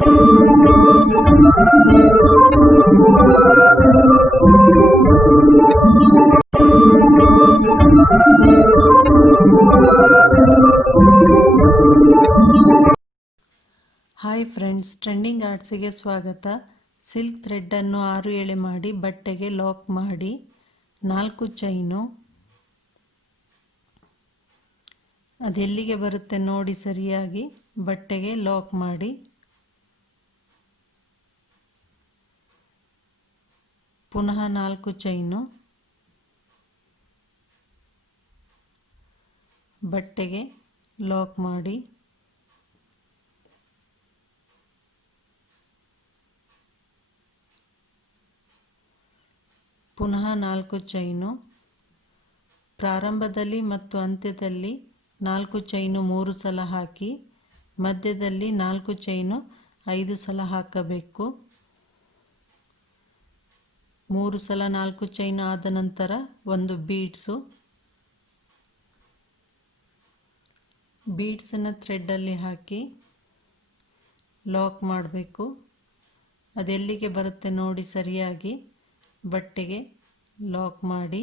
Hi friends, trending ಆರ್ಟ್ಸಿಗೆ ಸ್ವಾಗತ. Silk ಥ್ರೆಡ್ಡನ್ನು 6 ಎಳೆ ಮಾಡಿ ಬಟ್ಟೆಗೆ ಲಾಕ್ ಮಾಡಿ 4 ಚೈನು ಅದೆಲ್ಲಿಗೆ ಬರುತ್ತೆ ನೋಡಿ ಸರಿಯಾಗಿ ಬಟ್ಟೆಗೆ ಲಾಕ್ ಮಾಡಿ ಪುನಃ 4 ಚೈನು ಬಟ್ಟೆಗೆ ಲಾಕ್ ಮಾಡಿ ಪುನಃ 4 ಚೈನು. ಪ್ರಾರಂಭದಲ್ಲಿ ಮತ್ತು ಅಂತ್ಯದಲ್ಲಿ 4 ಚೈನು 3 ಸಲ ಹಾಕಿ ಮಧ್ಯದಲ್ಲಿ 4 ಚೈನು 5 ಸಲ ಹಾಕಬೇಕು. 3 ಸಲ 4 ಚೈನು ಆದ ನಂತರ ಒಂದು ಬೀಡ್ಸನ್ನು ಥ್ರೆಡ್ಡಲ್ಲಿ ಹಾಕಿ ಲಾಕ್ ಮಾಡಬೇಕು. ಅದೆಲ್ಲಿಗೆ ಬರುತ್ತೆ ನೋಡಿ ಸರಿಯಾಗಿ ಬಟ್ಟೆಗೆ ಲಾಕ್ ಮಾಡಿ.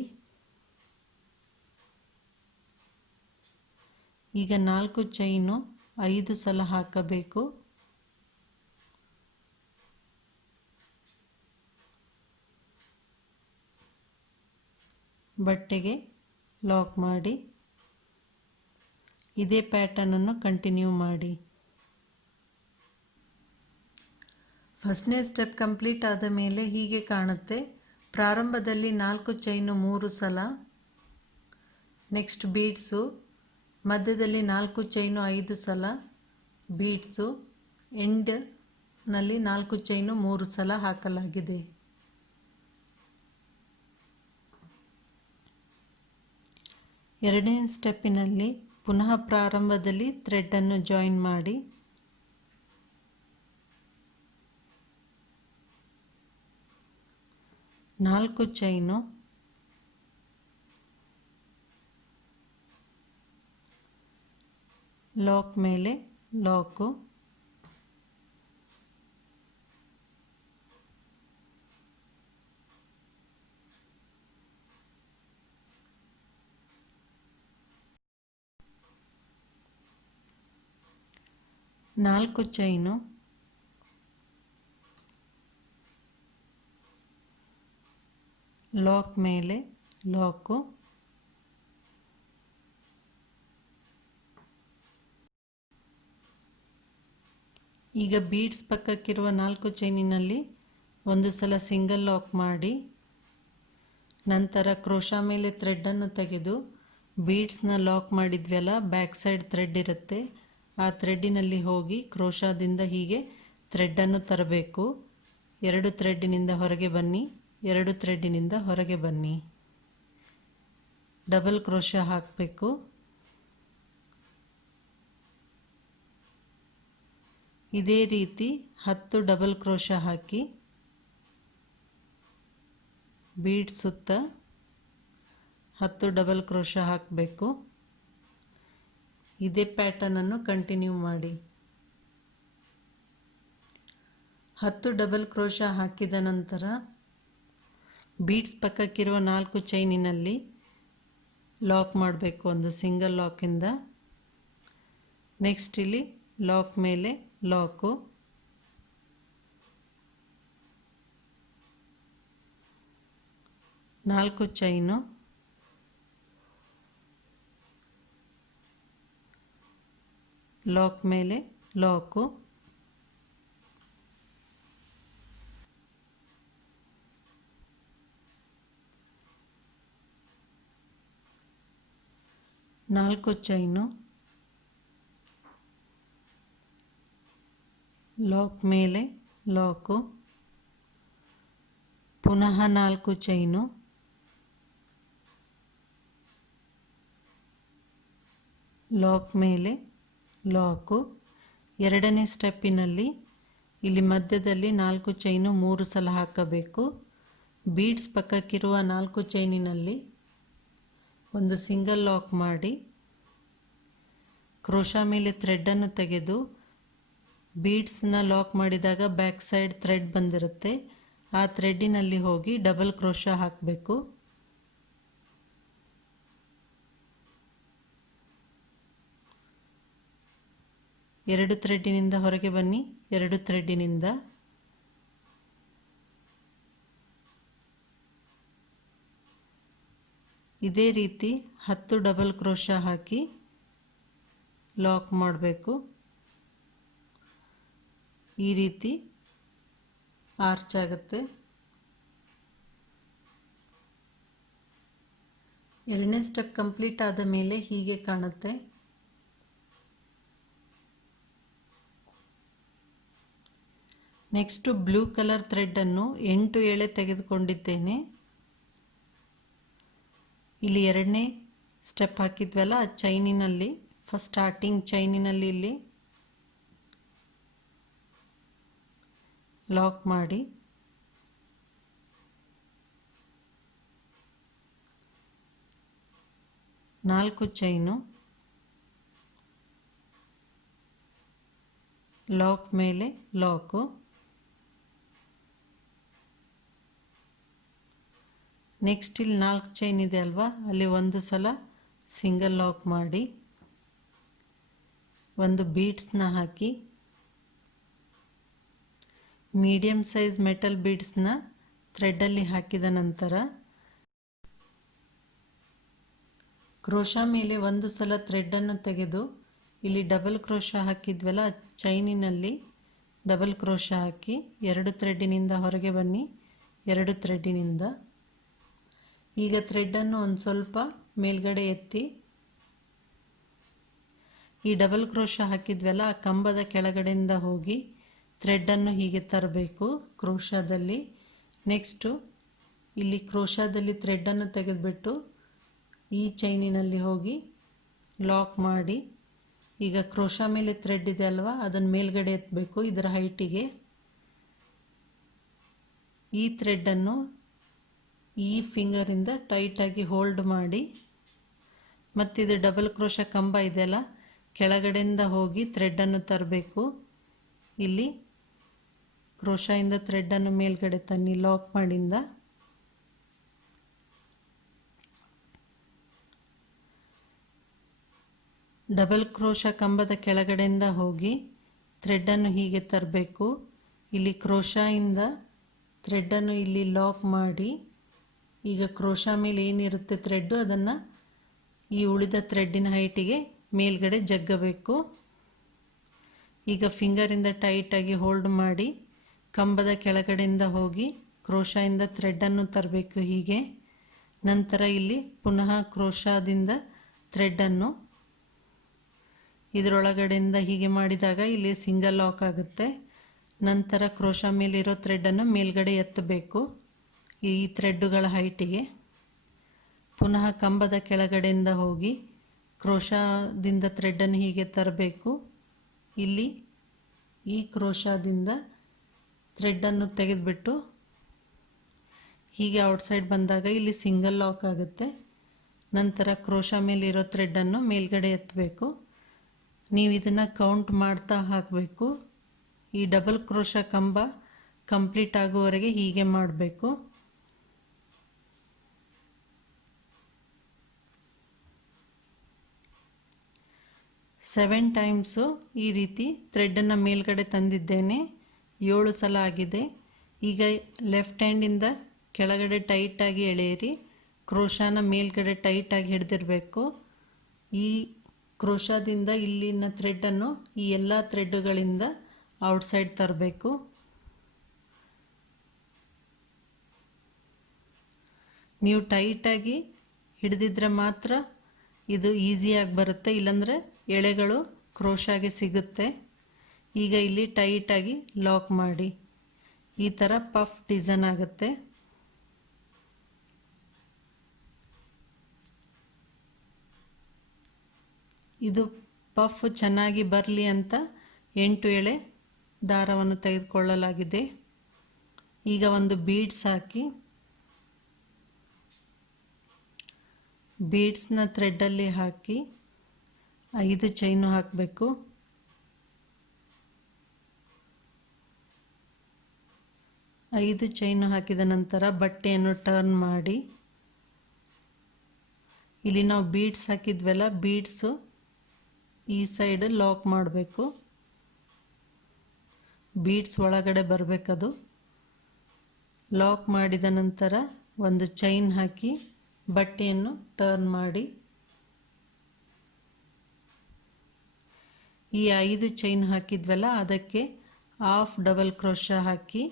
ಈಗ 4 ಚೈನು 5 ಸಲ ಹಾಕಬೇಕು. ಬಟ್ಟೆಗೆ ಲಾಕ್ ಮಾಡಿ ಇದೇ ಪ್ಯಾಟರ್ನನ್ನು ಕಂಟಿನ್ಯೂ ಮಾಡಿ. ಫಸ್ಟ್ನೇ ಸ್ಟೆಪ್ ಕಂಪ್ಲೀಟ್ ಆದ ಮೇಲೆ ಹೀಗೆ ಕಾಣುತ್ತೆ. ಪ್ರಾರಂಭದಲ್ಲಿ 4 ಚೈನು 3 ಸಲ, ನೆಕ್ಸ್ಟ್ ಬೀಡ್ಸು, ಮಧ್ಯದಲ್ಲಿ 4 ಚೈನು 5 ಸಲ ಬೀಡ್ಸು, ಎಂಡ್ನಲ್ಲಿ 4 ಚೈನು 3 ಸಲ ಹಾಕಲಾಗಿದೆ. ಎರಡನೇ ಸ್ಟೆಪ್ಪಿನಲ್ಲಿ ಪುನಃ ಪ್ರಾರಂಭದಲ್ಲಿ ಥ್ರೆಡ್ಡನ್ನು ಜಾಯಿನ್ ಮಾಡಿ ನಾಲ್ಕು ಚೈನು ಲಾಕ್ ಮೇಲೆ ಲಾಕು, ನಾಲ್ಕು ಚೈನು ಲಾಕ್ ಮೇಲೆ ಲಾಕು, ಈಗ ಬೀಡ್ಸ್ ಪಕ್ಕಕ್ಕಿರುವ 4 ಚೈನಿನಲ್ಲಿ ಒಂದು ಸಲ ಸಿಂಗಲ್ ಲಾಕ್ ಮಾಡಿ ನಂತರ ಕ್ರೋಶಾ ಮೇಲೆ ಥ್ರೆಡ್ಡನ್ನು ತೆಗೆದು ಬೀಡ್ಸ್ನ ಲಾಕ್ ಮಾಡಿದ್ವಲ್ಲ, ಬ್ಯಾಕ್ ಸೈಡ್ ಥ್ರೆಡ್ ಇರುತ್ತೆ, ಆ ಥ್ರೆಡ್ಡಿನಲ್ಲಿ ಹೋಗಿ ಕ್ರೋಶಾದಿಂದ ಹೀಗೆ ಥ್ರೆಡ್ಡನ್ನು ತರಬೇಕು. 2 ಥ್ರೆಡ್ಡಿನಿಂದ ಹೊರಗೆ ಬನ್ನಿ, 2 ಥ್ರೆಡ್ಡಿನಿಂದ ಹೊರಗೆ ಬನ್ನಿ, ಡಬಲ್ ಕ್ರೋಶಾ ಹಾಕಬೇಕು. ಇದೇ ರೀತಿ 10 ಡಬಲ್ ಕ್ರೋಶಾ ಹಾಕಿ ಬೀಡ್ ಸುತ್ತ 10 ಡಬಲ್ ಕ್ರೋಶಾ ಹಾಕಬೇಕು. ಇದೇ ಪ್ಯಾಟರ್ನನ್ನು ಕಂಟಿನ್ಯೂ ಮಾಡಿ. 10 ಡಬಲ್ ಕ್ರೋಶಾ ಹಾಕಿದ ನಂತರ ಬೀಡ್ಸ್ ಪಕ್ಕಕ್ಕಿರುವ 4 ಚೈನಿನಲ್ಲಿ ಲಾಕ್ ಮಾಡಬೇಕು, ಒಂದು ಸಿಂಗಲ್ ಲಾಕಿಂದ. ನೆಕ್ಸ್ಟ್ ಇಲ್ಲಿ ಲಾಕ್ ಮೇಲೆ ಲಾಕು, ನಾಲ್ಕು ಚೈನು ಲಾಕ್ ಮೇಲೆ ಲಾಕು, ನಾಲ್ಕು ಚೈನು ಲಾಕ್ ಮೇಲೆ ಲಾಕು, ಪುನಃ 4 ಚೈನು ಲಾಕ್ ಮೇಲೆ ಲಾಕು. ಎರಡನೇ ಸ್ಟೆಪ್ಪಿನಲ್ಲಿ ಇಲ್ಲಿ ಮಧ್ಯದಲ್ಲಿ 4 ಚೈನು 3 ಸಲ ಹಾಕಬೇಕು. ಬೀಡ್ಸ್ ಪಕ್ಕಕ್ಕಿರುವ 4 ಚೈನಿನಲ್ಲಿ ಒಂದು ಸಿಂಗಲ್ ಲಾಕ್ ಮಾಡಿ ಕ್ರೋಶಾ ಮೇಲೆ ಥ್ರೆಡ್ಡನ್ನು ತೆಗೆದು ಬೀಡ್ಸ್ನ ಲಾಕ್ ಮಾಡಿದಾಗ ಬ್ಯಾಕ್ ಸೈಡ್ ಥ್ರೆಡ್ ಬಂದಿರುತ್ತೆ, ಆ ಥ್ರೆಡ್ಡಿನಲ್ಲಿ ಹೋಗಿ ಡಬಲ್ ಕ್ರೋಶಾ ಹಾಕಬೇಕು. ಎರಡು ಥ್ರೆಡ್ಡಿನಿಂದ ಹೊರಗೆ ಬನ್ನಿ, ಎರಡು ಥ್ರೆಡ್ಡಿನಿಂದ ಇದೇ ರೀತಿ 10 ಡಬಲ್ ಕ್ರೋಶಾ ಹಾಕಿ ಲಾಕ್ ಮಾಡಬೇಕು. ಈ ರೀತಿ ಆರ್ಚ್ ಆಗುತ್ತೆ. ಎರಡನೇ ಸ್ಟೆಪ್ ಕಂಪ್ಲೀಟ್ ಆದ ಮೇಲೆ ಹೀಗೆ ಕಾಣುತ್ತೆ. ನೆಕ್ಸ್ಟು ಬ್ಲೂ ಕಲರ್ ಥ್ರೆಡ್ಡನ್ನು 8 ಎಳೆ ತೆಗೆದುಕೊಂಡಿದ್ದೇನೆ. ಇಲ್ಲಿ ಎರಡನೇ ಸ್ಟೆಪ್ ಹಾಕಿದ್ವಲ್ಲ, ಆ ಚೈನಿನಲ್ಲಿ ಫಸ್ಟ್ ಸ್ಟಾರ್ಟಿಂಗ್ ಚೈನಿನಲ್ಲಿ ಇಲ್ಲಿ ಲಾಕ್ ಮಾಡಿ ನಾಲ್ಕು ಚೈನು ಲಾಕ್ ಮೇಲೆ ಲಾಕು. ನೆಕ್ಸ್ಟ್ ಇಲ್ಲಿ 4 ಚೈನ್ ಇದೆ ಅಲ್ವಾ, ಅಲ್ಲಿ ಒಂದು ಸಲ ಸಿಂಗಲ್ ಲಾಕ್ ಮಾಡಿ ಒಂದು ಬೀಡ್ಸ್ನ ಹಾಕಿ ಮೀಡಿಯಮ್ ಸೈಜ್ ಮೆಟಲ್ ಬೀಡ್ಸ್ನ ಥ್ರೆಡ್ಡಲ್ಲಿ ಹಾಕಿದ ನಂತರ ಕ್ರೋಶಾ ಮೇಲೆ ಒಂದು ಸಲ ಥ್ರೆಡ್ಡನ್ನು ತೆಗೆದು ಇಲ್ಲಿ ಡಬಲ್ ಕ್ರೋಶಾ ಹಾಕಿದ್ವಲ್ಲ, ಚೈನಿನಲ್ಲಿ ಡಬಲ್ ಕ್ರೋಶಾ ಹಾಕಿ ಎರಡು ಥ್ರೆಡ್ಡಿನಿಂದ ಹೊರಗೆ ಬನ್ನಿ, ಎರಡು ಥ್ರೆಡ್ಡಿನಿಂದ. ಈಗ ಥ್ರೆಡ್ಡನ್ನು ಒಂದು ಸ್ವಲ್ಪ ಮೇಲ್ಗಡೆ ಎತ್ತಿ ಈ ಡಬಲ್ ಕ್ರೋಶಾ ಹಾಕಿದ್ವಲ್ಲ, ಆ ಕಂಬದ ಕೆಳಗಡೆಯಿಂದ ಹೋಗಿ ಥ್ರೆಡ್ಡನ್ನು ಹೀಗೆ ತರಬೇಕು ಕ್ರೋಶಾದಲ್ಲಿ. ನೆಕ್ಸ್ಟು ಇಲ್ಲಿ ಕ್ರೋಶಾದಲ್ಲಿ ಥ್ರೆಡ್ಡನ್ನು ತೆಗೆದುಬಿಟ್ಟು ಈ ಚೈನಿನಲ್ಲಿ ಹೋಗಿ ಲಾಕ್ ಮಾಡಿ, ಈಗ ಕ್ರೋಶಾ ಮೇಲೆ ಥ್ರೆಡ್ ಇದೆ ಅಲ್ವಾ, ಅದನ್ನು ಮೇಲ್ಗಡೆ ಎತ್ತಬೇಕು ಇದರ ಹೈಟಿಗೆ. ಈ ಥ್ರೆಡ್ಡನ್ನು ಈ ಫಿಂಗರಿಂದ ಟೈಟಾಗಿ ಹೋಲ್ಡ್ ಮಾಡಿ, ಮತ್ತಿದು ಡಬಲ್ ಕ್ರೋಶಾ ಕಂಬ ಇದೆಯಲ್ಲ, ಕೆಳಗಡೆಯಿಂದ ಹೋಗಿ ಥ್ರೆಡ್ಡನ್ನು ತರಬೇಕು. ಇಲ್ಲಿ ಕ್ರೋಶಾಯಿಂದ ಥ್ರೆಡ್ಡನ್ನು ಮೇಲ್ಗಡೆ ತನ್ನಿ ಲಾಕ್ ಮಾಡಿಂದ. ಡಬಲ್ ಕ್ರೋಶಾ ಕಂಬದ ಕೆಳಗಡೆಯಿಂದ ಹೋಗಿ ಥ್ರೆಡ್ಡನ್ನು ಹೀಗೆ ತರಬೇಕು. ಇಲ್ಲಿ ಕ್ರೋಶಾಯಿಂದ ಥ್ರೆಡ್ಡನ್ನು ಇಲ್ಲಿ ಲಾಕ್ ಮಾಡಿ, ಈಗ ಕ್ರೋಶಾ ಮೇಲೆ ಏನಿರುತ್ತೆ ಥ್ರೆಡ್ಡು ಅದನ್ನು ಈ ಉಳಿದ ಥ್ರೆಡ್ಡಿನ ಹೈಟಿಗೆ ಮೇಲ್ಗಡೆ ಜಗ್ಗಬೇಕು. ಈಗ ಫಿಂಗರಿಂದ ಟೈಟಾಗಿ ಹೋಲ್ಡ್ ಮಾಡಿ ಕಂಬದ ಕೆಳಗಡೆಯಿಂದ ಹೋಗಿ ಕ್ರೋಶಾಯಿಂದ ಥ್ರೆಡ್ಡನ್ನು ತರಬೇಕು ಹೀಗೆ. ನಂತರ ಇಲ್ಲಿ ಪುನಃ ಕ್ರೋಶಾದಿಂದ ಥ್ರೆಡ್ಡನ್ನು ಇದರೊಳಗಡೆಯಿಂದ ಹೀಗೆ ಮಾಡಿದಾಗ ಇಲ್ಲಿ ಸಿಂಗಲ್ ಲಾಕ್ ಆಗುತ್ತೆ. ನಂತರ ಕ್ರೋಶಾ ಮೇಲಿರೋ ಥ್ರೆಡ್ಡನ್ನು ಮೇಲ್ಗಡೆ ಎತ್ತಬೇಕು ಈ ಥ್ರೆಡ್ಡುಗಳ ಹೈಟಿಗೆ. ಪುನಃ ಕಂಬದ ಕೆಳಗಡೆಯಿಂದ ಹೋಗಿ ಕ್ರೋಶಾದಿಂದ ಥ್ರೆಡ್ಡನ್ನು ಹೀಗೆ ತರಬೇಕು. ಇಲ್ಲಿ ಈ ಕ್ರೋಶಾದಿಂದ ಥ್ರೆಡ್ಡನ್ನು ತೆಗೆದುಬಿಟ್ಟು ಹೀಗೆ ಔಟ್ಸೈಡ್ ಬಂದಾಗ ಇಲ್ಲಿ ಸಿಂಗಲ್ ಲಾಕ್ ಆಗುತ್ತೆ. ನಂತರ ಕ್ರೋಶಾ ಮೇಲಿರೋ ಥ್ರೆಡ್ಡನ್ನು ಮೇಲ್ಗಡೆ ಎತ್ತಬೇಕು. ನೀವು ಇದನ್ನು ಕೌಂಟ್ ಮಾಡ್ತಾ ಹಾಕಬೇಕು. ಈ ಡಬಲ್ ಕ್ರೋಶಾ ಕಂಬ ಕಂಪ್ಲೀಟ್ ಆಗುವವರೆಗೆ ಹೀಗೆ ಮಾಡಬೇಕು. ಸೆವೆನ್ ಟೈಮ್ಸು ಈ ರೀತಿ ಥ್ರೆಡ್ಡನ್ನು ಮೇಲ್ಗಡೆ ತಂದಿದ್ದೇನೆ. 7 ಸಲ ಆಗಿದೆ. ಈಗ ಲೆಫ್ಟ್ ಹ್ಯಾಂಡಿಂದ ಕೆಳಗಡೆ ಟೈಟಾಗಿ ಎಳೆಯಿರಿ. ಕ್ರೋಶಾನ ಮೇಲ್ಗಡೆ ಟೈಟಾಗಿ ಹಿಡಿದಿರಬೇಕು. ಈ ಕ್ರೋಶಾದಿಂದ ಇಲ್ಲಿನ ಥ್ರೆಡ್ಡನ್ನು ಈ ಎಲ್ಲ ಥ್ರೆಡ್ಡುಗಳಿಂದ ಔಟ್ಸೈಡ್ ತರಬೇಕು. ನೀವು ಟೈಟಾಗಿ ಹಿಡಿದಿದ್ರೆ ಮಾತ್ರ ಇದು ಈಸಿಯಾಗಿ ಬರುತ್ತೆ, ಇಲ್ಲಾಂದರೆ ಎಳೆಗಳು ಕ್ರೋಶಾಗೆ ಸಿಗುತ್ತೆ. ಈಗ ಇಲ್ಲಿ ಟೈಟಾಗಿ ಲಾಕ್ ಮಾಡಿ, ಈ ಥರ ಪಫ್ ಡಿಸೈನ್ ಆಗುತ್ತೆ. ಇದು ಪಫ್ ಚೆನ್ನಾಗಿ ಬರಲಿ ಅಂತ 8 ಎಳೆ ದಾರವನ್ನು ತೆಗೆದುಕೊಳ್ಳಲಾಗಿದೆ. ಈಗ ಒಂದು ಬೀಡ್ಸ್ ಹಾಕಿ ಬೀಡ್ಸ್ನ ಥ್ರೆಡ್ಡಲ್ಲಿ ಹಾಕಿ 5 ಚೈನು ಹಾಕಬೇಕು. 5 ಚೈನ್ ಹಾಕಿದ ನಂತರ ಬಟ್ಟೆಯನ್ನು ಟರ್ನ್ ಮಾಡಿ ಇಲ್ಲಿ ನಾವು ಬೀಡ್ಸ್ ಹಾಕಿದ್ವಲ್ಲ, ಬೀಡ್ಸು ಈ ಸೈಡ್ ಲಾಕ್ ಮಾಡಬೇಕು. ಬೀಡ್ಸ್ ಒಳಗಡೆ ಬರಬೇಕದು. ಲಾಕ್ ಮಾಡಿದ ನಂತರ ಒಂದು ಚೈನ್ ಹಾಕಿ ಬಟ್ಟೆಯನ್ನು ಟರ್ನ್ ಮಾಡಿ ಈ 5 ಚೈನ್ ಹಾಕಿದ್ವಲ್ಲ ಅದಕ್ಕೆ ಹಾಫ್ ಡಬಲ್ ಕ್ರೋಶಾ ಹಾಕಿ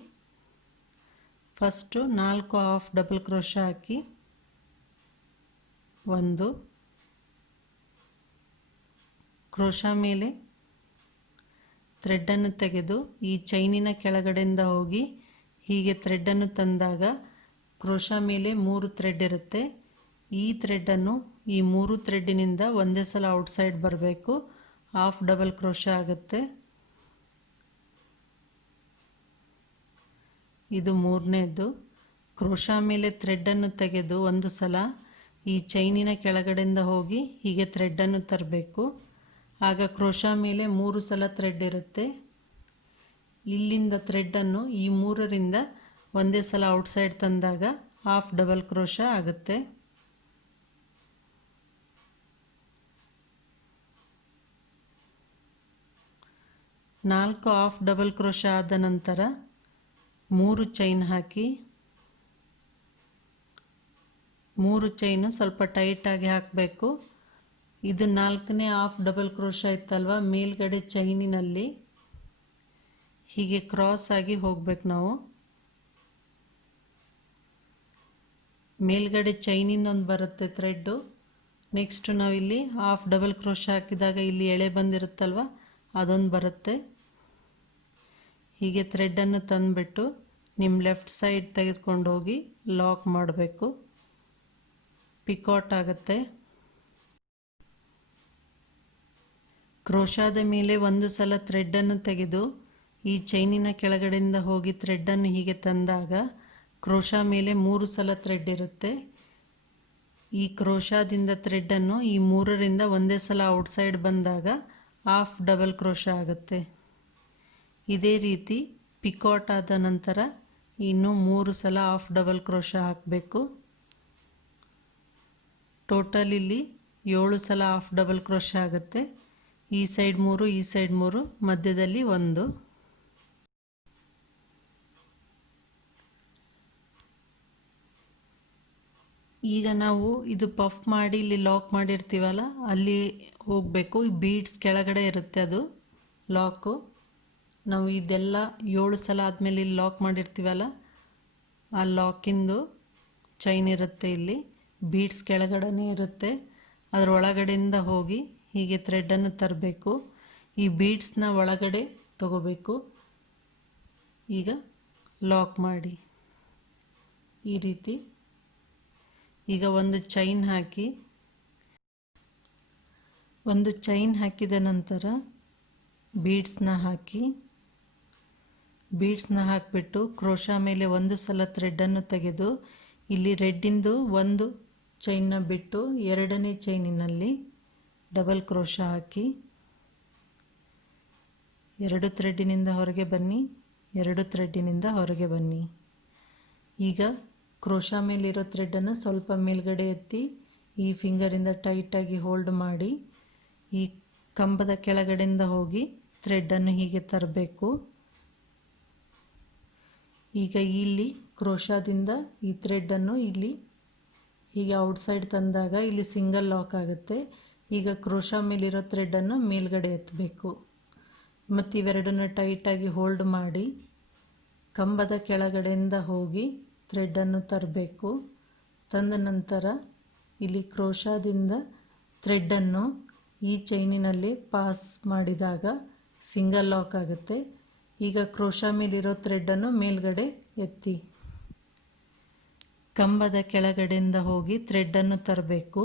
ಫಸ್ಟು 4 ಹಾಫ್ ಡಬಲ್ ಕ್ರೋಶಾ ಹಾಕಿ ಒಂದು ಕ್ರೋಶಾ ಮೇಲೆ ಥ್ರೆಡ್ಡನ್ನು ತೆಗೆದು ಈ ಚೈನಿನ ಕೆಳಗಡೆಯಿಂದ ಹೋಗಿ ಹೀಗೆ ಥ್ರೆಡ್ಡನ್ನು ತಂದಾಗ ಕ್ರೋಶಾ ಮೇಲೆ 3 ಥ್ರೆಡ್ ಇರುತ್ತೆ. ಈ ಥ್ರೆಡ್ಡನ್ನು ಈ 3 ಥ್ರೆಡ್ಡಿನಿಂದ ಒಂದೇ ಸಲ ಔಟ್ಸೈಡ್ ಬರಬೇಕು. ಹಾಫ್ ಡಬಲ್ ಕ್ರೋಶಾ ಆಗುತ್ತೆ. ಇದು ಮೂರನೇದು. ಕ್ರೋಶಾ ಮೇಲೆ ಥ್ರೆಡ್ಡನ್ನು ತೆಗೆದು ಒಂದು ಸಲ ಈ ಚೈನಿನ ಕೆಳಗಡೆಯಿಂದ ಹೋಗಿ ಹೀಗೆ ಥ್ರೆಡ್ಡನ್ನು ತರಬೇಕು. ಆಗ ಕ್ರೋಶಾ ಮೇಲೆ 3 ಸಲ ಥ್ರೆಡ್ ಇರುತ್ತೆ. ಇಲ್ಲಿಂದ ಥ್ರೆಡ್ಡನ್ನು ಈ 3ರಿಂದ ಒಂದೇ ಸಲ ಔಟ್ಸೈಡ್ ತಂದಾಗ ಹಾಫ್ ಡಬಲ್ ಕ್ರೋಶಾ ಆಗುತ್ತೆ. ನಾಲ್ಕು ಹಾಫ್ ಡಬಲ್ ಕ್ರೋಶಾ ಆದ ನಂತರ 3 ಚೈನ್ ಹಾಕಿ 3 ಚೈನು ಸ್ವಲ್ಪ ಟೈಟಾಗಿ ಹಾಕಬೇಕು. ಇದು 4ನೇ ಹಾಫ್ ಡಬಲ್ ಕ್ರೋಶಾ ಇತ್ತಲ್ವ, ಮೇಲ್ಗಡೆ ಚೈನಿನಲ್ಲಿ ಹೀಗೆ ಕ್ರಾಸ್ ಆಗಿ ಹೋಗ್ಬೇಕು. ನಾವು ಮೇಲ್ಗಡೆ ಚೈನಿಂದ ಒಂದು ಬರುತ್ತೆ ಥ್ರೆಡ್ಡು. ನೆಕ್ಸ್ಟ್ ನಾವಿಲ್ಲಿ ಹಾಫ್ ಡಬಲ್ ಕ್ರೋಶಾ ಹಾಕಿದಾಗ ಇಲ್ಲಿ ಎಳೆ ಬಂದಿರುತ್ತಲ್ವ, ಅದೊಂದು ಬರುತ್ತೆ. ಹೀಗೆ ಥ್ರೆಡ್ಡನ್ನು ತಂದುಬಿಟ್ಟು ನಿಮ್ಮ ಲೆಫ್ಟ್ ಸೈಡ್ ತೆಗೆದುಕೊಂಡು ಹೋಗಿ ಲಾಕ್ ಮಾಡಬೇಕು. ಪಿಕಾಟ್ ಆಗುತ್ತೆ. ಕ್ರೋಶಾದ ಮೇಲೆ ಒಂದು ಸಲ ಥ್ರೆಡ್ಡನ್ನು ತೆಗೆದು ಈ ಚೈನಿನ ಕೆಳಗಡೆಯಿಂದ ಹೋಗಿ ಥ್ರೆಡ್ಡನ್ನು ಹೀಗೆ ತಂದಾಗ ಕ್ರೋಶಾ ಮೇಲೆ 3 ಸಲ ಥ್ರೆಡ್ ಇರುತ್ತೆ. ಈ ಕ್ರೋಶಾದಿಂದ ಥ್ರೆಡ್ಡನ್ನು ಈ 3ರಿಂದ ಒಂದೇ ಸಲ ಔಟ್ಸೈಡ್ ಬಂದಾಗ ಹಾಫ್ ಡಬಲ್ ಕ್ರೋಶಾ ಆಗುತ್ತೆ. ಇದೇ ರೀತಿ ಪಿಕಾಟ್ ಆದ ನಂತರ ಇನ್ನೂ 3 ಸಲ ಹಾಫ್ ಡಬಲ್ ಕ್ರೋಶಾ ಹಾಕಬೇಕು. ಟೋಟಲ್ ಇಲ್ಲಿ 7 ಸಲ ಹಾಫ್ ಡಬಲ್ ಕ್ರೋಶಾ ಆಗುತ್ತೆ. ಈ ಸೈಡ್ 3, ಈ ಸೈಡ್ 3, ಮಧ್ಯದಲ್ಲಿ 1. ಈಗ ನಾವು ಇದು ಪಫ್ ಮಾಡಿ ಇಲ್ಲಿ ಲಾಕ್ ಮಾಡಿರ್ತೀವಲ್ಲ, ಅಲ್ಲಿ ಹೋಗಬೇಕು. ಈ ಬೀಡ್ಸ್ ಕೆಳಗಡೆ ಇರುತ್ತೆ ಅದು ಲಾಕು. ನಾವು ಇದೆಲ್ಲ 7 ಸಲ ಆದಮೇಲೆ ಇಲ್ಲಿ ಲಾಕ್ ಮಾಡಿರ್ತೀವಲ್ಲ, ಆ ಲಾಕಿಂದು ಚೈನ್ ಇರುತ್ತೆ. ಇಲ್ಲಿ ಬೀಡ್ಸ್ ಕೆಳಗಡೆನೇ ಇರುತ್ತೆ. ಅದರ ಒಳಗಡೆಯಿಂದ ಹೋಗಿ ಹೀಗೆ ಥ್ರೆಡ್ಡನ್ನು ತರಬೇಕು. ಈ ಬೀಡ್ಸ್ನ ಒಳಗಡೆ ತಗೋಬೇಕು. ಈಗ ಲಾಕ್ ಮಾಡಿ ಈ ರೀತಿ. ಈಗ ಒಂದು ಚೈನ್ ಹಾಕಿದ ನಂತರ ಬೀಡ್ಸ್ನ ಹಾಕಿಬಿಟ್ಟು ಕ್ರೋಶಾ ಮೇಲೆ ಒಂದು ಸಲ ಥ್ರೆಡ್ಡನ್ನು ತೆಗೆದು ಇಲ್ಲಿ ರೆಡ್ಡಿಂದು ಒಂದು ಚೈನ್ನ ಬಿಟ್ಟು 2ನೇ ಚೈನಿನಲ್ಲಿ ಡಬಲ್ ಕ್ರೋಶಾ ಹಾಕಿ 2 ಥ್ರೆಡ್ಡಿನಿಂದ ಹೊರಗೆ ಬನ್ನಿ, 2 ಥ್ರೆಡ್ಡಿನಿಂದ ಹೊರಗೆ ಬನ್ನಿ. ಈಗ ಕ್ರೋಶಾ ಮೇಲಿರೋ ಥ್ರೆಡ್ಡನ್ನು ಸ್ವಲ್ಪ ಮೇಲ್ಗಡೆ ಎತ್ತಿ ಈ ಫಿಂಗರಿಂದ ಟೈಟಾಗಿ ಹೋಲ್ಡ್ ಮಾಡಿ ಈ ಕಂಬದ ಕೆಳಗಡೆಯಿಂದ ಹೋಗಿ ಥ್ರೆಡ್ಡನ್ನು ಹೀಗೆ ತರಬೇಕು. ಈಗ ಇಲ್ಲಿ ಕ್ರೋಶಾದಿಂದ ಈ ಥ್ರೆಡ್ಡನ್ನು ಇಲ್ಲಿ ಹೀಗೆ ಔಟ್ಸೈಡ್ ತಂದಾಗ ಇಲ್ಲಿ ಸಿಂಗಲ್ ಲಾಕ್ ಆಗುತ್ತೆ. ಈಗ ಕ್ರೋಶಾ ಮೇಲಿರೋ ಥ್ರೆಡ್ಡನ್ನು ಮೇಲ್ಗಡೆ ಎತ್ತಬೇಕು ಮತ್ತು ಇವೆರಡನ್ನು ಟೈಟಾಗಿ ಹೋಲ್ಡ್ ಮಾಡಿ ಕಂಬದ ಕೆಳಗಡೆಯಿಂದ ಹೋಗಿ ಥ್ರೆಡ್ಡನ್ನು ತರಬೇಕು. ತಂದ ನಂತರ ಇಲ್ಲಿ ಕ್ರೋಶಾದಿಂದ ಥ್ರೆಡ್ಡನ್ನು ಈ ಚೈನಿನಲ್ಲಿ ಪಾಸ್ ಮಾಡಿದಾಗ ಸಿಂಗಲ್ ಲಾಕ್ ಆಗುತ್ತೆ. ಈಗ ಕ್ರೋಶಾ ಮೇಲಿರೋ ಥ್ರೆಡ್ಡನ್ನು ಮೇಲ್ಗಡೆ ಎತ್ತಿ ಕಂಬದ ಕೆಳಗಡೆಯಿಂದ ಹೋಗಿ ಥ್ರೆಡ್ಡನ್ನು ತರಬೇಕು.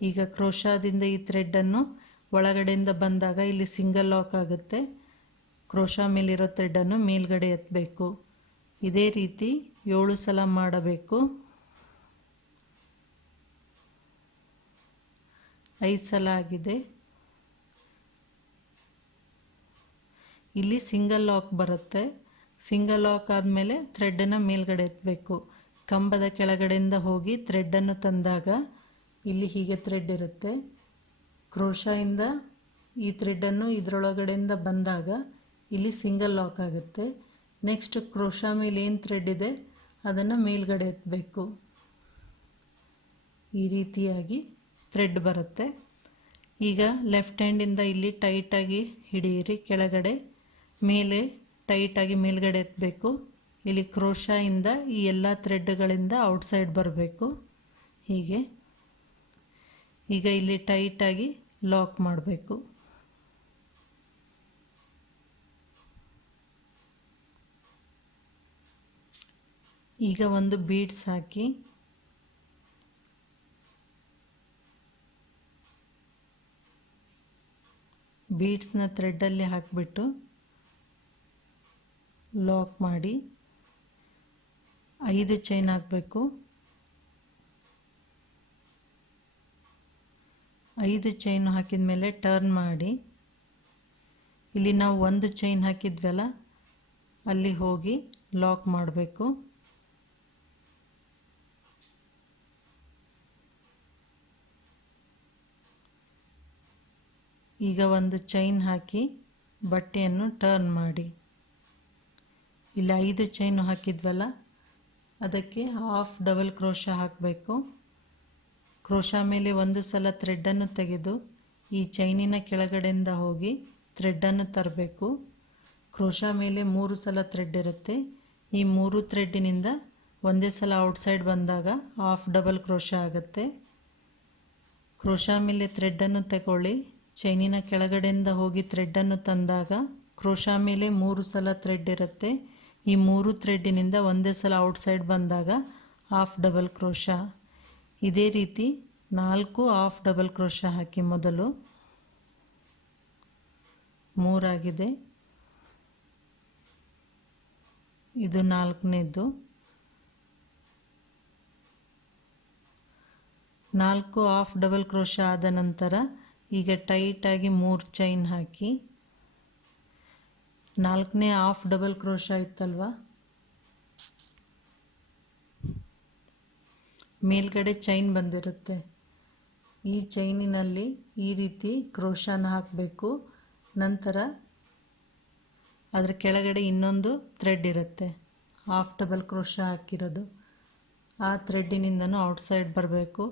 ಈಗ ಕ್ರೋಶಾದಿಂದ ಈ ಥ್ರೆಡ್ಡನ್ನು ಒಳಗಡೆಯಿಂದ ಬಂದಾಗ ಇಲ್ಲಿ ಸಿಂಗಲ್ ಲಾಕ್ ಆಗುತ್ತೆ. ಕ್ರೋಶಾ ಮೇಲಿರೋ ಥ್ರೆಡ್ಡನ್ನು ಮೇಲ್ಗಡೆ ಎತ್ತಬೇಕು. ಇದೇ ರೀತಿ 7 ಸಲ ಮಾಡಬೇಕು. 5 ಸಲ ಆಗಿದೆ. ಇಲ್ಲಿ ಸಿಂಗಲ್ ಲಾಕ್ ಬರುತ್ತೆ. ಸಿಂಗಲ್ ಲಾಕ್ ಆದಮೇಲೆ ಥ್ರೆಡ್ಡನ್ನು ಮೇಲ್ಗಡೆ ಎತ್ತಬೇಕು. ಕಂಬದ ಕೆಳಗಡೆಯಿಂದ ಹೋಗಿ ಥ್ರೆಡ್ಡನ್ನು ತಂದಾಗ ಇಲ್ಲಿ ಹೀಗೆ ಥ್ರೆಡ್ ಇರುತ್ತೆ. ಕ್ರೋಶಾಯಿಂದ ಈ ಥ್ರೆಡ್ಡನ್ನು ಇದರೊಳಗಡೆಯಿಂದ ಬಂದಾಗ ಇಲ್ಲಿ ಸಿಂಗಲ್ ಲಾಕ್ ಆಗುತ್ತೆ. ನೆಕ್ಸ್ಟ್ ಕ್ರೋಶಾ ಮೇಲೆ ಏನು ಥ್ರೆಡ್ ಇದೆ ಅದನ್ನು ಮೇಲ್ಗಡೆ ಎತ್ತಬೇಕು. ಈ ರೀತಿಯಾಗಿ ಥ್ರೆಡ್ ಬರುತ್ತೆ. ಈಗ ಲೆಫ್ಟ್ ಹ್ಯಾಂಡಿಂದ ಇಲ್ಲಿ ಟೈಟಾಗಿ ಹಿಡಿಯಿರಿ, ಕೆಳಗಡೆ ಮೇಲೆ ಟೈಟಾಗಿ ಮೇಲ್ಗಡೆ ಎತ್ತಬೇಕು. ಇಲ್ಲಿ ಕ್ರೋಶಾಯಿಂದ ಈ ಎಲ್ಲ ಥ್ರೆಡ್ಗಳಿಂದ ಔಟ್ಸೈಡ್ ಬರಬೇಕು ಹೀಗೆ. ಈಗ ಇಲ್ಲಿ ಟೈಟಾಗಿ ಲಾಕ್ ಮಾಡಬೇಕು. ಈಗ ಒಂದು ಬೀಡ್ಸ್ ಹಾಕಿ ಬೀಡ್ಸ್ನ ಥ್ರೆಡ್ಡಲ್ಲಿ ಹಾಕಿಬಿಟ್ಟು ಲಾಕ್ ಮಾಡಿ 5 ಚೈನ್ ಹಾಕಬೇಕು. 5 ಚೈನ್ ಹಾಕಿದ ಮೇಲೆ ಟರ್ನ್ ಮಾಡಿ ಇಲ್ಲಿ ನಾವು 1 ಚೈನ್ ಹಾಕಿದ್ವಲ್ಲ ಅಲ್ಲಿ ಹೋಗಿ ಲಾಕ್ ಮಾಡಬೇಕು. ಈಗ 1 ಚೈನ್ ಹಾಕಿ ಬಟ್ಟೆಯನ್ನು ಟರ್ನ್ ಮಾಡಿ ಇಲ್ಲಿ 5 ಚೈನು ಹಾಕಿದ್ವಲ್ಲ ಅದಕ್ಕೆ ಹಾಫ್ ಡಬಲ್ ಕ್ರೋಶಾ ಹಾಕಬೇಕು. ಕ್ರೋಶಾ ಮೇಲೆ ಒಂದು ಸಲ ಥ್ರೆಡ್ಡನ್ನು ತೆಗೆದು ಈ ಚೈನಿನ ಕೆಳಗಡೆಯಿಂದ ಹೋಗಿ ಥ್ರೆಡ್ಡನ್ನು ತರಬೇಕು. ಕ್ರೋಶಾ ಮೇಲೆ 3 ಸಲ ಥ್ರೆಡ್ ಇರುತ್ತೆ. ಈ 3 ಥ್ರೆಡ್ಡಿನಿಂದ ಒಂದೇ ಸಲ ಔಟ್ಸೈಡ್ ಬಂದಾಗ ಹಾಫ್ ಡಬಲ್ ಕ್ರೋಶಾ ಆಗುತ್ತೆ. ಕ್ರೋಶಾ ಮೇಲೆ ಥ್ರೆಡ್ಡನ್ನು ತಗೊಳ್ಳಿ, ಚೈನಿನ ಕೆಳಗಡೆಯಿಂದ ಹೋಗಿ ಥ್ರೆಡ್ಡನ್ನು ತಂದಾಗ ಕ್ರೋಶಾ ಮೇಲೆ 3 ಸಲ ಥ್ರೆಡ್ ಇರುತ್ತೆ. ಈ 3 ಥ್ರೆಡ್ಡಿನಿಂದ ಒಂದೇ ಸಲ ಔಟ್ಸೈಡ್ ಬಂದಾಗ ಹಾಫ್ ಡಬಲ್ ಕ್ರೋಶಾ. ಇದೇ ರೀತಿ 4 ಹಾಫ್ ಡಬಲ್ ಕ್ರೋಶಾ ಹಾಕಿ. ಮೊದಲು 3 ಆಗಿದೆ, ಇದು 4ನೇದು. 4 ಹಾಫ್ ಡಬಲ್ ಕ್ರೋಶಾ ಆದ ನಂತರ ಈಗ ಟೈಟಾಗಿ 3 ಚೈನ್ ಹಾಕಿ 4ನೇ ಹಾಫ್ ಡಬಲ್ ಕ್ರೋಶಾ ಇತ್ತಲ್ವ ಮೇಲ್ಗಡೆ ಚೈನ್ ಬಂದಿರುತ್ತೆ. ಈ ಚೈನಿನಲ್ಲಿ ಈ ರೀತಿ ಕ್ರೋಶಾನ ಹಾಕಬೇಕು. ನಂತರ ಅದರ ಕೆಳಗಡೆ ಇನ್ನೊಂದು ಥ್ರೆಡ್ ಇರುತ್ತೆ ಹಾಫ್ ಡಬಲ್ ಕ್ರೋಶಾ ಹಾಕಿರೋದು. ಆ ಥ್ರೆಡ್ಡಿನಿಂದನೂ ಔಟ್ಸೈಡ್ ಬರಬೇಕು.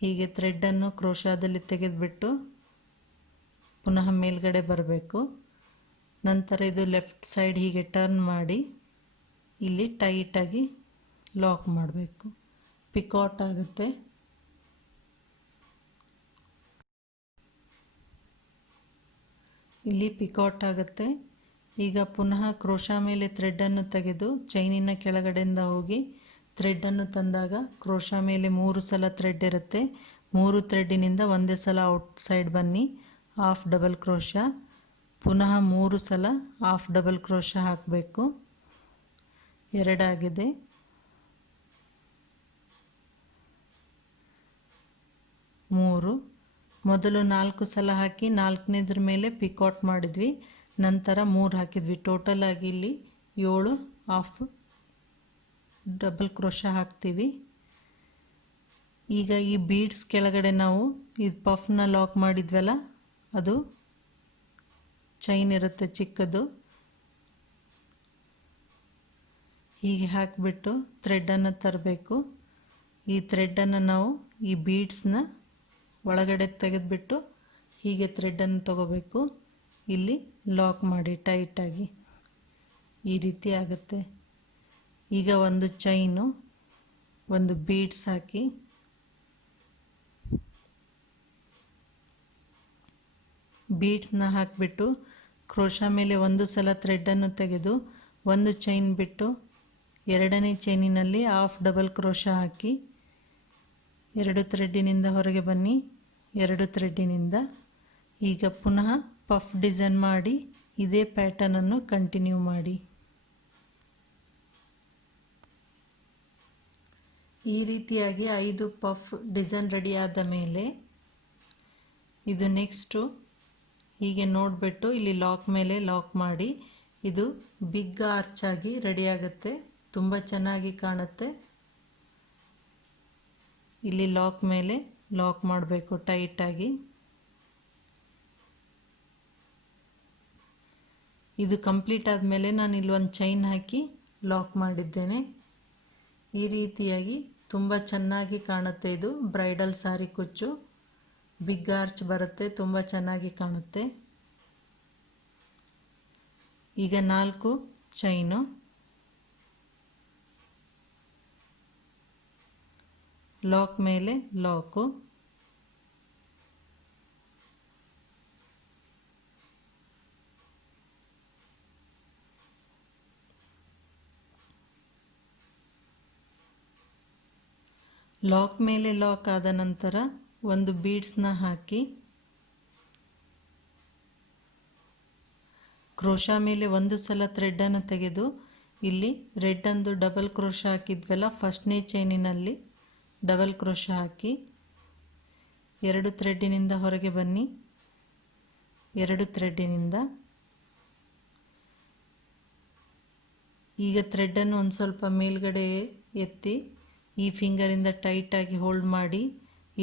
ಹೀಗೆ ಥ್ರೆಡ್ಡನ್ನು ಕ್ರೋಶಾದಲ್ಲಿ ತೆಗೆದುಬಿಟ್ಟು ಪುನಃ ಮೇಲ್ಗಡೆ ಬರಬೇಕು. ನಂತರ ಇದು ಲೆಫ್ಟ್ ಸೈಡ್ ಹೀಗೆ ಟರ್ನ್ ಮಾಡಿ ಇಲ್ಲಿ ಟೈಟಾಗಿ ಲಾಕ್ ಮಾಡಬೇಕು. ಪಿಕಾಟ್ ಆಗುತ್ತೆ. ಇಲ್ಲಿ ಪಿಕಾಟ್ ಆಗುತ್ತೆ. ಈಗ ಪುನಃ ಕ್ರೋಶಾ ಮೇಲೆ ಥ್ರೆಡ್ಡನ್ನು ತೆಗೆದು ಚೈನಿನ ಕೆಳಗಡೆಯಿಂದ ಹೋಗಿ ಥ್ರೆಡ್ಡನ್ನು ತಂದಾಗ ಕ್ರೋಶಾ ಮೇಲೆ 3 ಸಲ ಥ್ರೆಡ್ ಇರುತ್ತೆ. 3 ಥ್ರೆಡ್ಡಿನಿಂದ ಒಂದೇ ಸಲ ಔಟ್ಸೈಡ್ ಬನ್ನಿ, ಹಾಫ್ ಡಬಲ್ ಕ್ರೋಶಾ. ಪುನಃ 3 ಸಲ ಹಾಫ್ ಡಬಲ್ ಕ್ರೋಶಾ ಹಾಕಬೇಕು. 2 ಆಗಿದೆ. ಮೂರು. ಮೊದಲು 4 ಸಲ ಹಾಕಿ 4ನೇದ್ರ ಮೇಲೆ ಪಿಕಾಟ್ ಮಾಡಿದ್ವಿ, ನಂತರ 3 ಹಾಕಿದ್ವಿ. ಟೋಟಲ್ ಆಗಿ ಇಲ್ಲಿ 7 ಹಾಫ್ ಡಬಲ್ ಕ್ರೋಶಾ ಹಾಕ್ತೀವಿ. ಈಗ ಈ ಬೀಡ್ಸ್ ಕೆಳಗಡೆ ನಾವು ಇದು ಪಫ್ನ ಲಾಕ್ ಮಾಡಿದ್ವಲ್ಲ ಅದು ಚೈನ್ ಇರುತ್ತೆ ಚಿಕ್ಕದು, ಹೀಗೆ ಹಾಕಿಬಿಟ್ಟು ಥ್ರೆಡ್ಡನ್ನು ತರಬೇಕು. ಈ ಥ್ರೆಡ್ಡನ್ನು ನಾವು ಈ ಬೀಡ್ಸ್ನ ಒಳಗಡೆ ತೆಗೆದುಬಿಟ್ಟು ಹೀಗೆ ಥ್ರೆಡ್ಡನ್ನು ತಗೋಬೇಕು. ಇಲ್ಲಿ ಲಾಕ್ ಮಾಡಿ ಟೈಟಾಗಿ, ಈ ರೀತಿ ಆಗುತ್ತೆ. ಈಗ ಒಂದು ಚೈನು, ಒಂದು ಬೀಡ್ಸ್ ಹಾಕಿ ಬೀಡ್ಸ್ನ ಹಾಕಿಬಿಟ್ಟು ಕ್ರೋಶಾ ಮೇಲೆ 1 ಸಲ ಥ್ರೆಡ್ಡನ್ನು ತೆಗೆದು 1 ಚೈನ್ ಬಿಟ್ಟು 2ನೇ ಚೈನಿನಲ್ಲಿ ಹಾಫ್ ಡಬಲ್ ಕ್ರೋಶಾ ಹಾಕಿ 2 ಥ್ರೆಡ್ಡಿನಿಂದ ಹೊರಗೆ ಬನ್ನಿ. 2 ಥ್ರೆಡ್ಡಿನಿಂದ ಈಗ ಪುನಃ ಪಫ್ ಡಿಸೈನ್ ಮಾಡಿ ಇದೇ ಪ್ಯಾಟರ್ನನ್ನು ಕಂಟಿನ್ಯೂ ಮಾಡಿ. ಈ ರೀತಿಯಾಗಿ 5 ಪಫ್ ಡಿಸೈನ್ ರೆಡಿ ಆದ ಮೇಲೆ ಇದು ನೆಕ್ಸ್ಟು ಹೀಗೆ ನೋಡಿಬಿಟ್ಟು ಇಲ್ಲಿ ಲಾಕ್ ಮೇಲೆ ಲಾಕ್ ಮಾಡಿ ಇದು ಬಿಗ್ ಆರ್ಚ್ ಆಗಿ ರೆಡಿ ಆಗುತ್ತೆ, ತುಂಬ ಚೆನ್ನಾಗಿ ಕಾಣುತ್ತೆ. ಇಲ್ಲಿ ಲಾಕ್ ಮೇಲೆ ಲಾಕ್ ಮಾಡಬೇಕು ಟೈಟಾಗಿ. ಇದು ಕಂಪ್ಲೀಟ್ ಆದಮೇಲೆ ನಾನು ಇಲ್ಲೊಂದು ಚೈನ್ ಹಾಕಿ ಲಾಕ್ ಮಾಡಿದ್ದೇನೆ. ಈ ರೀತಿಯಾಗಿ ತುಂಬ ಚೆನ್ನಾಗಿ ಕಾಣುತ್ತೆ. ಇದು ಬ್ರೈಡಲ್ ಸಾರಿ ಕುಚ್ಚು, ಬಿಗ್ ಆರ್ಚ್ ಬರುತ್ತೆ, ತುಂಬ ಚೆನ್ನಾಗಿ ಕಾಣುತ್ತೆ. ಈಗ 4 ಚೈನು, ಲಾಕ್ ಮೇಲೆ ಲಾಕು, ಲಾಕ್ ಮೇಲೆ ಲಾಕ್ ಆದ ನಂತರ ಒಂದು ಬೀಡ್ಸ್ನ ಹಾಕಿ ಕ್ರೋಶಾ ಮೇಲೆ ಒಂದು ಸಲ ಥ್ರೆಡ್ಡನ್ನು ತೆಗೆದು ಇಲ್ಲಿ ರೆಡ್ ಅಂದು ಡಬಲ್ ಕ್ರೋಶಾ ಹಾಕಿದ್ವಲ್ಲ, ಫಸ್ಟ್ನೇ ಚೈನಿನಲ್ಲಿ ಡಬಲ್ ಕ್ರೋಶಾ ಹಾಕಿ 2 ಥ್ರೆಡ್ಡಿನಿಂದ ಹೊರಗೆ ಬನ್ನಿ. 2 ಥ್ರೆಡ್ಡಿನಿಂದ ಈಗ ಥ್ರೆಡ್ಡನ್ನು ಒಂದು ಸ್ವಲ್ಪ ಮೇಲ್ಗಡೆ ಎತ್ತಿ ಈ ಫಿಂಗರಿಂದ ಟೈಟಾಗಿ ಹೋಲ್ಡ್ ಮಾಡಿ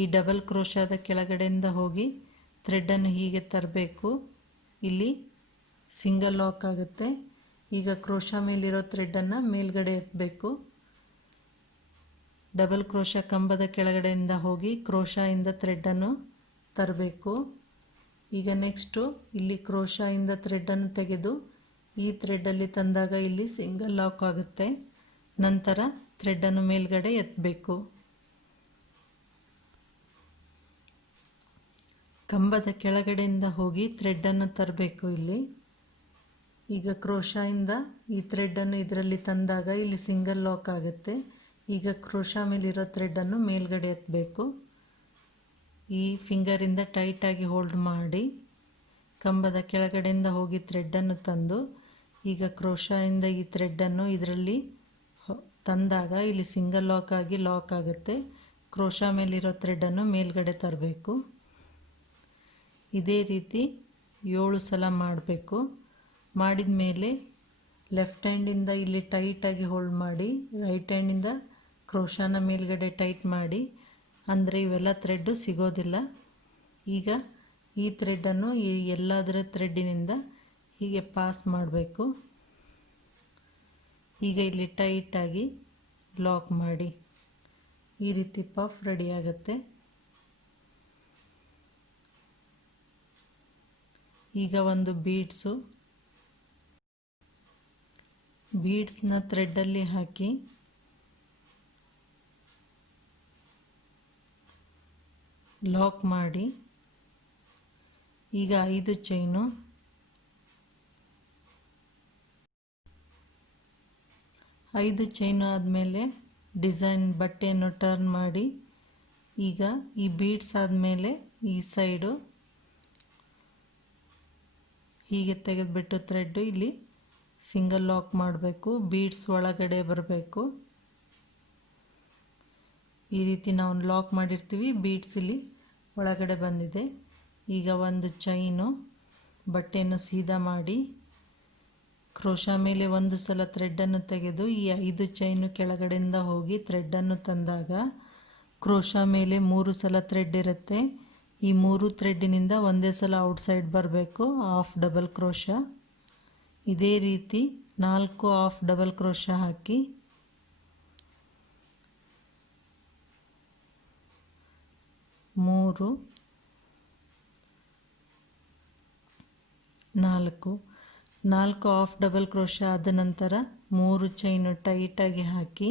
ಈ ಡಬಲ್ ಕ್ರೋಶಾದ ಕೆಳಗಡೆಯಿಂದ ಹೋಗಿ ಥ್ರೆಡ್ಡನ್ನು ಹೀಗೆ ತರಬೇಕು. ಇಲ್ಲಿ ಸಿಂಗಲ್ ಲಾಕ್ ಆಗುತ್ತೆ. ಈಗ ಕ್ರೋಶಾ ಮೇಲಿರೋ ಥ್ರೆಡ್ಡನ್ನು ಮೇಲ್ಗಡೆ ಎತ್ತಬೇಕು. ಡಬಲ್ ಕ್ರೋಶಾ ಕಂಬದ ಕೆಳಗಡೆಯಿಂದ ಹೋಗಿ ಕ್ರೋಶಾಯಿಂದ ಥ್ರೆಡ್ಡನ್ನು ತರಬೇಕು. ಈಗ ನೆಕ್ಸ್ಟು ಇಲ್ಲಿ ಕ್ರೋಶಾಯಿಂದ ಥ್ರೆಡ್ಡನ್ನು ತೆಗೆದು ಈ ಥ್ರೆಡ್ಡಲ್ಲಿ ತಂದಾಗ ಇಲ್ಲಿ ಸಿಂಗಲ್ ಲಾಕ್ ಆಗುತ್ತೆ. ನಂತರ ಥ್ರೆಡ್ಡನ್ನು ಮೇಲ್ಗಡೆ ಎತ್ತಬೇಕು. ಕಂಬದ ಕೆಳಗಡೆಯಿಂದ ಹೋಗಿ ಥ್ರೆಡ್ಡನ್ನು ತರಬೇಕು. ಇಲ್ಲಿ ಈಗ ಕ್ರೋಶಾಯಿಂದ ಈ ಥ್ರೆಡ್ಡನ್ನು ಇದರಲ್ಲಿ ತಂದಾಗ ಇಲ್ಲಿ ಸಿಂಗಲ್ ಲಾಕ್ ಆಗುತ್ತೆ. ಈಗ ಕ್ರೋಶಾ ಮೇಲಿರೋ ಥ್ರೆಡ್ಡನ್ನು ಮೇಲ್ಗಡೆ ಎತ್ತಬೇಕು. ಈ ಫಿಂಗರಿಂದ ಟೈಟಾಗಿ ಹೋಲ್ಡ್ ಮಾಡಿ ಕಂಬದ ಕೆಳಗಡೆಯಿಂದ ಹೋಗಿ ಥ್ರೆಡ್ಡನ್ನು ತಂದು ಈಗ ಕ್ರೋಶಾಯಿಂದ ಈ ಥ್ರೆಡ್ಡನ್ನು ಇದರಲ್ಲಿ ತಂದಾಗ ಇಲ್ಲಿ ಸಿಂಗಲ್ ಲಾಕ್ ಆಗಿ ಲಾಕ್ ಆಗುತ್ತೆ. ಕ್ರೋಶಾ ಮೇಲಿರೋ ಥ್ರೆಡ್ಡನ್ನು ಮೇಲ್ಗಡೆ ತರಬೇಕು. ಇದೇ ರೀತಿ 7 ಸಲ ಮಾಡಬೇಕು. ಮಾಡಿದ ಮೇಲೆ ಲೆಫ್ಟ್ ಹ್ಯಾಂಡಿಂದ ಇಲ್ಲಿ ಟೈಟಾಗಿ ಹೋಲ್ಡ್ ಮಾಡಿ ರೈಟ್ ಹ್ಯಾಂಡಿಂದ ಕ್ರೋಶಾನ ಮೇಲ್ಗಡೆ ಟೈಟ್ ಮಾಡಿ, ಅಂದರೆ ಇವೆಲ್ಲ ಥ್ರೆಡ್ಡು ಸಿಗೋದಿಲ್ಲ. ಈಗ ಈ ಥ್ರೆಡ್ಡನ್ನು ಈ ಎಲ್ಲದರ ಥ್ರೆಡ್ಡಿನಿಂದ ಹೀಗೆ ಪಾಸ್ ಮಾಡಬೇಕು. ಈಗ ಇಲ್ಲಿ ಟೈಟಾಗಿ ಲಾಕ್ ಮಾಡಿ ಈ ರೀತಿ ಪಫ್ ರೆಡಿ ಆಗುತ್ತೆ. ಈಗ ಒಂದು ಬೀಡ್ಸ್ನ ಥ್ರೆಡ್ಡಲ್ಲಿ ಹಾಕಿ ಲಾಕ್ ಮಾಡಿ ಈಗ 5 ಚೈನು, 5 ಚೈನು ಆದಮೇಲೆ ಡಿಸೈನ್ ಬಟ್ಟೆಯನ್ನು ಟರ್ನ್ ಮಾಡಿ ಈಗ ಈ ಬೀಡ್ಸ್ ಆದಮೇಲೆ ಈ ಸೈಡು ಹೀಗೆ ತೆಗೆದುಬಿಟ್ಟು ಥ್ರೆಡ್ಡು ಇಲ್ಲಿ ಸಿಂಗಲ್ ಲಾಕ್ ಮಾಡಬೇಕು. ಬೀಡ್ಸ್ ಒಳಗಡೆ ಬರಬೇಕು. ಈ ರೀತಿ ನಾವು ಲಾಕ್ ಮಾಡಿರ್ತೀವಿ, ಬೀಡ್ಸ್ ಇಲ್ಲಿ ಒಳಗಡೆ ಬಂದಿದೆ. ಈಗ ಒಂದು ಚೈನು, ಬಟ್ಟೆಯನ್ನು ಸೀದಾ ಮಾಡಿ ಕ್ರೋಶಾ ಮೇಲೆ ಒಂದು ಸಲ ಥ್ರೆಡ್ಡನ್ನು ತೆಗೆದು ಈ 5 ಚೈನು ಕೆಳಗಡೆಯಿಂದ ಹೋಗಿ ಥ್ರೆಡ್ಡನ್ನು ತಂದಾಗ ಕ್ರೋಶಾ ಮೇಲೆ 3 ಸಲ ಥ್ರೆಡ್ ಇರುತ್ತೆ. ಈ 3 ಥ್ರೆಡ್ಡಿನಿಂದ ಒಂದೇ ಸಲ ಔಟ್ಸೈಡ್ ಬರಬೇಕು, ಹಾಫ್ ಡಬಲ್ ಕ್ರೋಶಾ. ಇದೇ ರೀತಿ 4 ಹಾಫ್ ಡಬಲ್ ಕ್ರೋಶಾ ಹಾಕಿ ಮೂರು 4 ಹಾಫ್ ಡಬಲ್ ಕ್ರೋಶಾ ಆದ ನಂತರ 3 ಚೈನು ಟೈಟಾಗಿ ಹಾಕಿ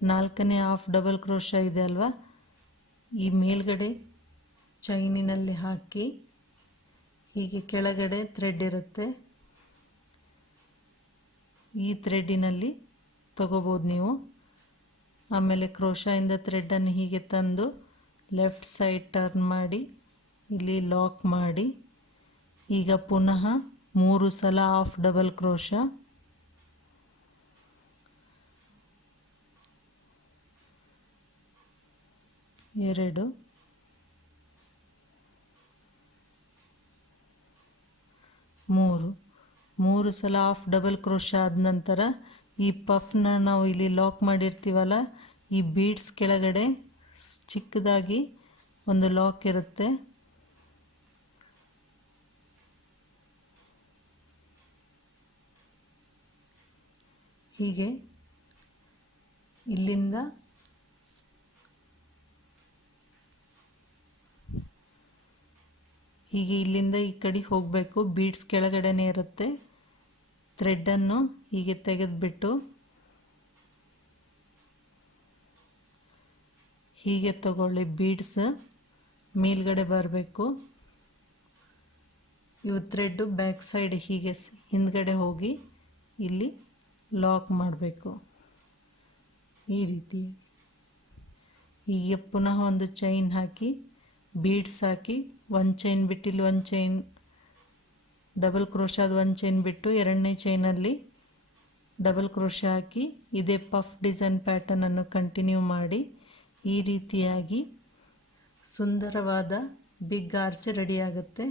4ನೇ ಹಾಫ್ ಡಬಲ್ ಕ್ರೋಶಾ ಇದೆ ಅಲ್ವಾ, ಈ ಮೇಲ್ಗಡೆ ಚೈನಿನಲ್ಲಿ ಹಾಕಿ ಹೀಗೆ ಕೆಳಗಡೆ ಥ್ರೆಡ್ ಇರುತ್ತೆ, ಈ ಥ್ರೆಡ್ಡಿನಲ್ಲಿ ತಗೋಬೋದು ನೀವು. ಆಮೇಲೆ ಕ್ರೋಶಾಯಿಂದ ಥ್ರೆಡ್ಡನ್ನು ಹೀಗೆ ತಂದು ಲೆಫ್ಟ್ ಸೈಡ್ ಟರ್ನ್ ಮಾಡಿ ಇಲ್ಲಿ ಲಾಕ್ ಮಾಡಿ ಈಗ ಪುನಃ 3 ಸಲ ಹಾಫ್ ಡಬಲ್ ಕ್ರೋಶಾ, 2 3 3 ಸಲ ಹಾಫ್ ಡಬಲ್ ಕ್ರೋಶ ಆದ ನಂತರ ಈ ಪಫ್ನ ನಾವು ಇಲ್ಲಿ ಲಾಕ್ ಮಾಡಿರ್ತೀವಲ್ಲ, ಈ ಬೀಡ್ಸ್ ಕೆಳಗಡೆ ಚಿಕ್ಕದಾಗಿ ಒಂದು ಲಾಕ್ ಇರುತ್ತೆ. ಹೀಗೆ ಇಲ್ಲಿಂದ ಈ ಕಡೆ ಹೋಗಬೇಕು. ಬೀಡ್ಸ್ ಕೆಳಗಡೆನೇ ಇರುತ್ತೆ. ಥ್ರೆಡ್ಡನ್ನು ಹೀಗೆ ತೆಗೆದುಬಿಟ್ಟು ಹೀಗೆ ತಗೊಳ್ಳಿ. ಬೀಡ್ಸ್ ಮೇಲ್ಗಡೆ ಬರಬೇಕು. ಇವು ಥ್ರೆಡ್ಡು ಬ್ಯಾಕ್ ಸೈಡ್ ಹೀಗೆ ಹಿಂದ್ಗಡೆ ಹೋಗಿ ಇಲ್ಲಿ ಲಾಕ್ ಮಾಡಬೇಕು. ಈ ರೀತಿ ಹೀಗೆ ಪುನಃ ಒಂದು ಚೈನ್ ಹಾಕಿ ಬೀಡ್ಸ್ ಹಾಕಿ ಒಂದು ಚೈನ್ ಬಿಟ್ಟು ಇಲ್ಲಿ ಒಂದು ಚೈನ್ ಡಬಲ್ ಕ್ರೋಶಾದ ಒಂದು ಚೈನ್ ಬಿಟ್ಟು ಎರಡನೇ ಚೈನಲ್ಲಿ ಡಬಲ್ ಕ್ರೋಶ ಹಾಕಿ ಇದೇ ಪಫ್ ಡಿಸೈನ್ ಪ್ಯಾಟರ್ನನ್ನು ಕಂಟಿನ್ಯೂ ಮಾಡಿ ಈ ರೀತಿಯಾಗಿ ಸುಂದರವಾದ ಬಿಗ್ ಆರ್ಚ್ ರೆಡಿ ಆಗುತ್ತೆ.